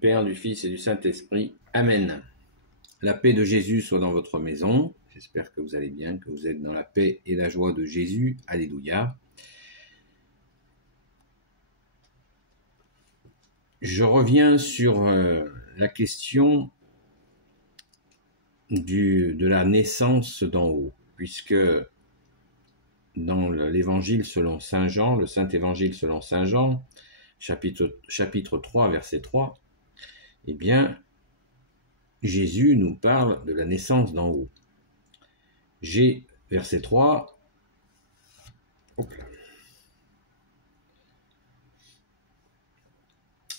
Père, du Fils et du Saint-Esprit. Amen. La paix de Jésus soit dans votre maison. J'espère que vous allez bien, que vous êtes dans la paix et la joie de Jésus. Alléluia. Je reviens sur la question de la naissance d'en haut, puisque dans l'évangile selon saint Jean, le saint évangile selon saint Jean, chapitre 3, verset 3, eh bien, Jésus nous parle de la naissance d'en haut. Verset 3,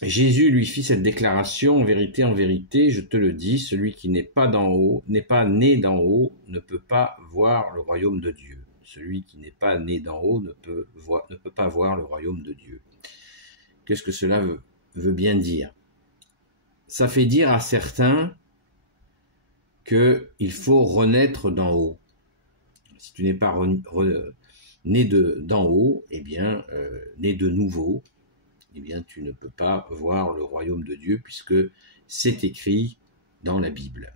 Jésus lui fit cette déclaration, en vérité, je te le dis, celui qui n'est pas d'en haut, n'est pas né d'en haut, ne peut pas voir le royaume de Dieu. Celui qui n'est pas né d'en haut ne peut pas voir le royaume de Dieu. Qu'est-ce que cela veut bien dire? Ça fait dire à certains qu'il faut renaître d'en haut. Si tu n'es pas né d'en haut, eh bien, né de nouveau, eh bien, tu ne peux pas voir le royaume de Dieu, puisque c'est écrit dans la Bible.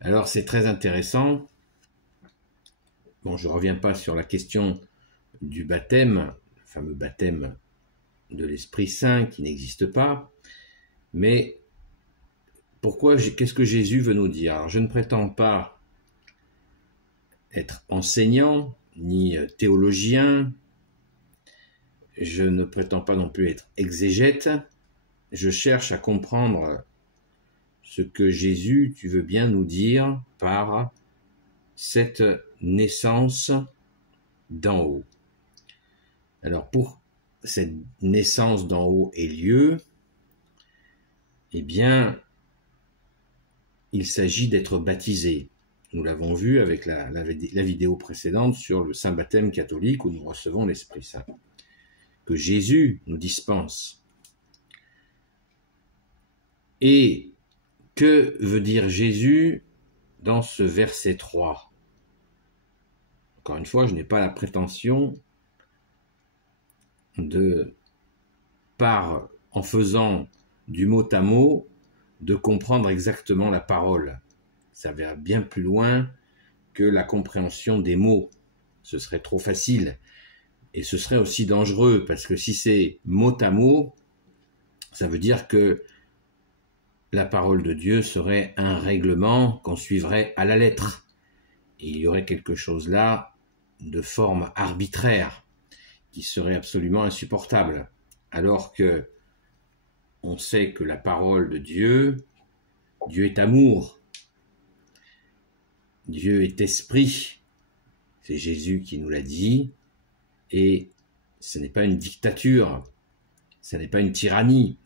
Alors, c'est très intéressant. Bon, je ne reviens pas sur la question du baptême, le fameux baptême de l'Esprit Saint qui n'existe pas, mais qu'est-ce que Jésus veut nous dire? Alors, je ne prétends pas être enseignant, ni théologien, je ne prétends pas non plus être exégète, je cherche à comprendre ce que Jésus, tu veux bien nous dire par cette naissance d'en haut. Alors pour cette naissance d'en haut ait lieu, eh bien, il s'agit d'être baptisé. Nous l'avons vu avec la vidéo précédente sur le Saint Baptême catholique où nous recevons l'Esprit Saint, que Jésus nous dispense. Et que veut dire Jésus dans ce verset 3? Encore une fois, je n'ai pas la prétention en faisant du mot à mot, de comprendre exactement la parole. Ça va bien plus loin que la compréhension des mots. Ce serait trop facile. Et ce serait aussi dangereux, parce que si c'est mot à mot, ça veut dire que la parole de Dieu serait un règlement qu'on suivrait à la lettre. Et il y aurait quelque chose là de forme arbitraire, qui serait absolument insupportable. Alors que on sait que la parole de Dieu, Dieu est amour, Dieu est esprit, c'est Jésus qui nous l'a dit, et ce n'est pas une dictature, ce n'est pas une tyrannie,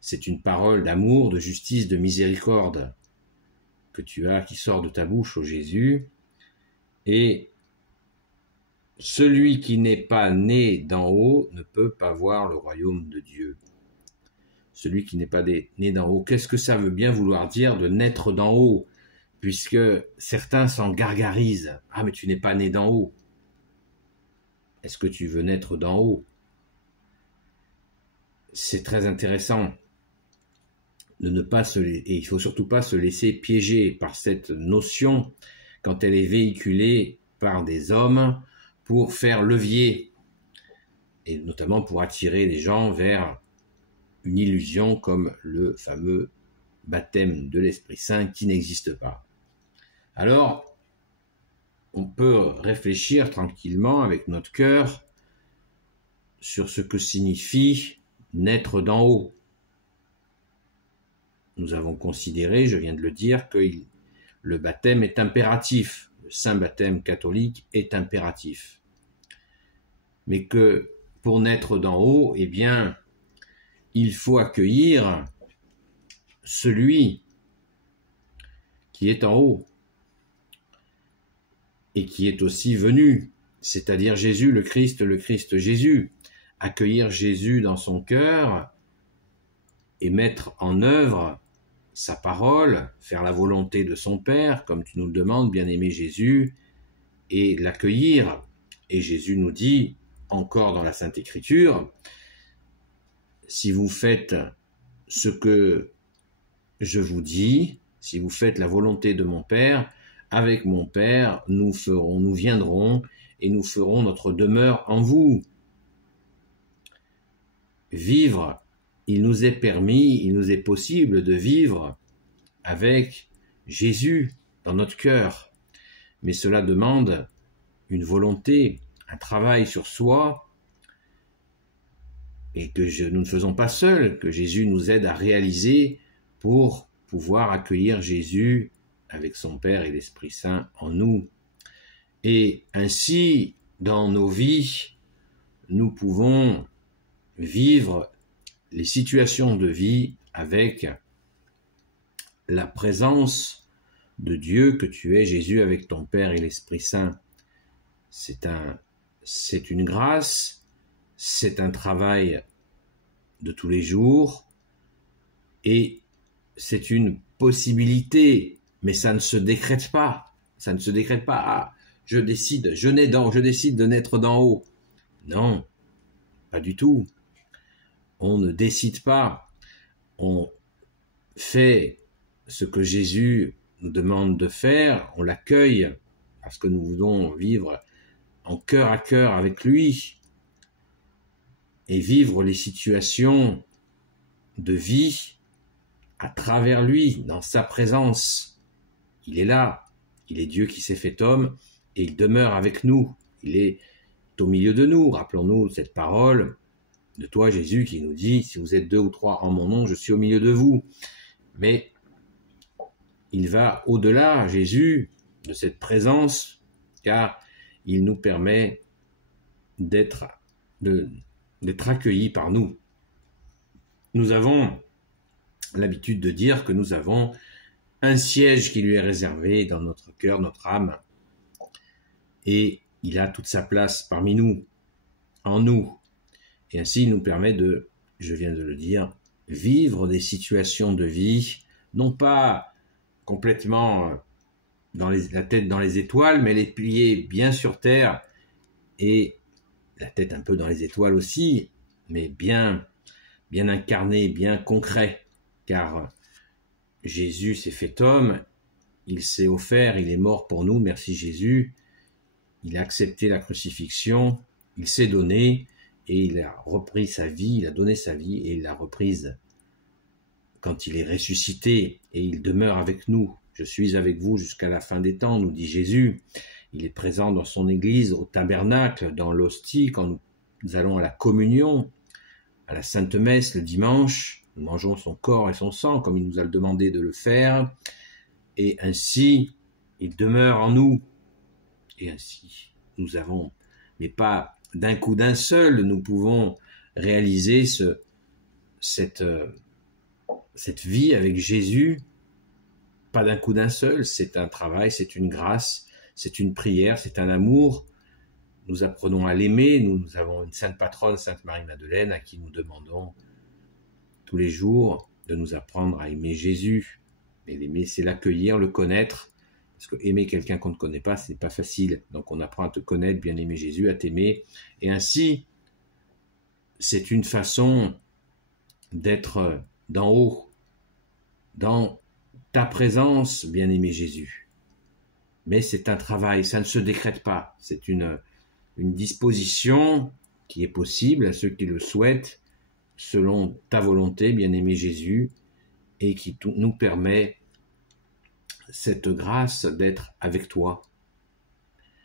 c'est une parole d'amour, de justice, de miséricorde que tu as, qui sort de ta bouche, ô Jésus, et celui qui n'est pas né d'en haut ne peut pas voir le royaume de Dieu. Celui qui n'est pas né d'en haut, qu'est-ce que ça veut bien vouloir dire de naître d'en haut? Puisque certains s'en gargarisent. Ah, mais tu n'es pas né d'en haut. Est-ce que tu veux naître d'en haut? C'est très intéressant de ne pas et il faut surtout pas se laisser piéger par cette notion quand elle est véhiculée par des hommes pour faire levier, et notamment pour attirer les gens vers une illusion comme le fameux baptême de l'Esprit Saint qui n'existe pas. Alors, on peut réfléchir tranquillement avec notre cœur sur ce que signifie naître d'en haut. Nous avons considéré, je viens de le dire, que le baptême est impératif. Le saint baptême catholique est impératif. Mais que pour naître d'en haut, eh bien, il faut accueillir celui qui est en haut et qui est aussi venu, c'est-à-dire Jésus, le Christ Jésus. Accueillir Jésus dans son cœur et mettre en œuvre sa parole, faire la volonté de son Père, comme tu nous le demandes, bien-aimé Jésus, et l'accueillir. Et Jésus nous dit, encore dans la Sainte Écriture, si vous faites ce que je vous dis, si vous faites la volonté de mon Père, avec mon Père, nous viendrons et nous ferons notre demeure en vous. Vivre, il nous est permis, il nous est possible de vivre avec Jésus dans notre cœur. Mais cela demande une volonté, un travail sur soi, et que nous ne faisons pas seuls, que Jésus nous aide à réaliser pour pouvoir accueillir Jésus avec son Père et l'Esprit Saint en nous. Et ainsi, dans nos vies, nous pouvons vivre les situations de vie avec la présence de Dieu que tu es, Jésus, avec ton Père et l'Esprit Saint. C'est une grâce, c'est un travail de tous les jours et c'est une possibilité, mais ça ne se décrète pas. Ça ne se décrète pas. Ah, je décide de naître d'en haut. Non, pas du tout. On ne décide pas. On fait ce que Jésus nous demande de faire. On l'accueille parce que nous voulons vivre en cœur à cœur avec lui et vivre les situations de vie à travers lui, dans sa présence. Il est là, il est Dieu qui s'est fait homme et il demeure avec nous. Il est au milieu de nous. Rappelons-nous cette parole de toi, Jésus, qui nous dit, si vous êtes 2 ou 3 en mon nom, je suis au milieu de vous. Mais il va au-delà, Jésus, de cette présence, car il nous permet d'être accueillis par nous. Nous avons l'habitude de dire que nous avons un siège qui lui est réservé dans notre cœur, notre âme, et il a toute sa place parmi nous, en nous. Et ainsi, il nous permet de, je viens de le dire, vivre des situations de vie, non pas complètement la tête dans les étoiles, mais les pieds bien sur terre et la tête un peu dans les étoiles aussi, mais bien incarné, bien concret, car Jésus s'est fait homme, il s'est offert, il est mort pour nous, merci Jésus, il a accepté la crucifixion, il s'est donné et il a repris sa vie, il a donné sa vie et il l'a reprise quand il est ressuscité et il demeure avec nous. Je suis avec vous jusqu'à la fin des temps, nous dit Jésus. Il est présent dans son église, au tabernacle, dans l'hostie, quand nous allons à la communion, à la Sainte Messe le dimanche. Nous mangeons son corps et son sang, comme il nous a demandé de le faire. Et ainsi, il demeure en nous. Et ainsi, nous avons, mais pas d'un coup d'un seul, nous pouvons réaliser cette vie avec Jésus, pas d'un coup d'un seul, c'est un travail, c'est une grâce, c'est une prière, c'est un amour. Nous apprenons à l'aimer, nous avons une sainte patronne, Sainte Marie-Madeleine, à qui nous demandons tous les jours de nous apprendre à aimer Jésus. Mais l'aimer, c'est l'accueillir, le connaître, parce que aimer quelqu'un qu'on ne connaît pas, c'est pas facile. Donc on apprend à te connaître, bien aimer Jésus, à t'aimer, et ainsi, c'est une façon d'être d'en haut, dans ta présence, bien-aimé Jésus. Mais c'est un travail, ça ne se décrète pas. C'est une disposition qui est possible à ceux qui le souhaitent, selon ta volonté, bien-aimé Jésus, et qui nous permet cette grâce d'être avec toi,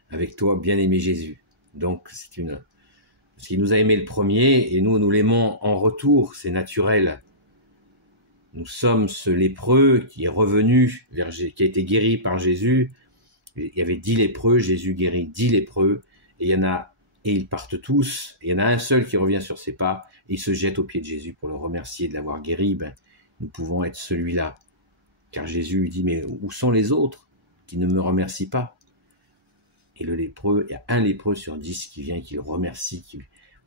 bien-aimé Jésus. Donc, parce qu'il nous a aimé le premier, et nous l'aimons en retour, c'est naturel. Nous sommes ce lépreux qui est revenu, qui a été guéri par Jésus. Il y avait 10 lépreux, Jésus guérit 10 lépreux, et ils partent tous. Et il y en a un seul qui revient sur ses pas, et il se jette aux pieds de Jésus pour le remercier de l'avoir guéri. Nous pouvons être celui-là. Car Jésus lui dit, mais où sont les autres qui ne me remercient pas? Et le lépreux, il y a un lépreux sur 10 qui vient, qui le remercie,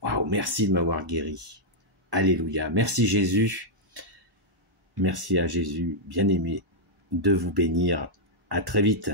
waouh, merci de m'avoir guéri. Alléluia, merci Jésus. Merci à Jésus, bien-aimé, de vous bénir. À très vite.